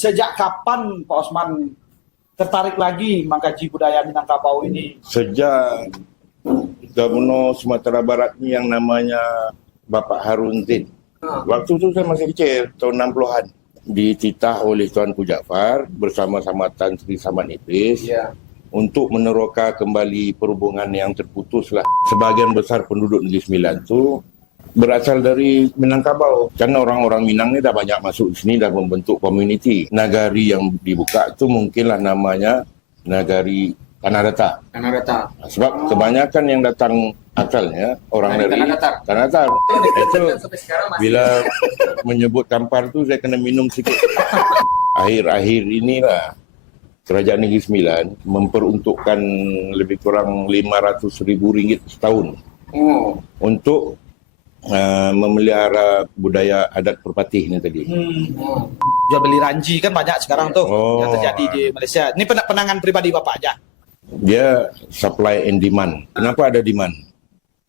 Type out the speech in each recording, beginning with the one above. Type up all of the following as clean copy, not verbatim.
sejak kapan Pak Osman tertarik lagi mengkaji budaya Minangkabau ini? Sejak Gubernur Sumatera Barat ni yang namanya Bapak Harun Zain. Waktu itu saya masih kecil, tahun 60-an. Dititah oleh Tuanku Jaafar bersama-sama Tan Sri Samad Idris untuk meneroka kembali perhubungan yang terputus lah. Sebahagian besar penduduk Negeri Sembilan itu berasal dari Minangkabau. Karena orang-orang Minang ni dah banyak masuk di sini, dah membentuk komuniti. Nagari yang dibuka itu mungkinlah namanya Nagari Tanah Datar. Tanah Datar. Sebab kebanyakan yang datang asalnya orang dari Tanah Datar. Itu bila menyebut Kampar tu saya kena minum sikit. Akhir-akhir inilah Kerajaan Negeri Sembilan memperuntukkan lebih kurang RM500,000 setahun untuk memelihara budaya adat Perpatih ni tadi. Jual beli ranji kan banyak sekarang tuh yang terjadi di Malaysia. Ini penangan pribadi Bapak aja? Dia supply and demand. Kenapa ada demand?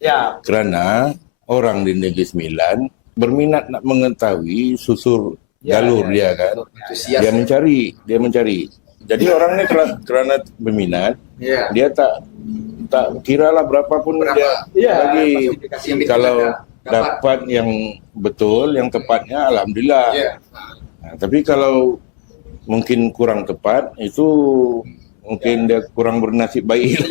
Ya. Kerana orang di Negeri Sembilan berminat nak mengetahui susur galur dia kan. Dia mencari. Jadi orang ni kerana berminat, dia tak kira lah berapa pun dia bagi. Kalau dapat yang betul, yang tepatnya, alhamdulillah. Tapi kalau mungkin kurang tepat, itu mungkin dia kurang bernasib baik.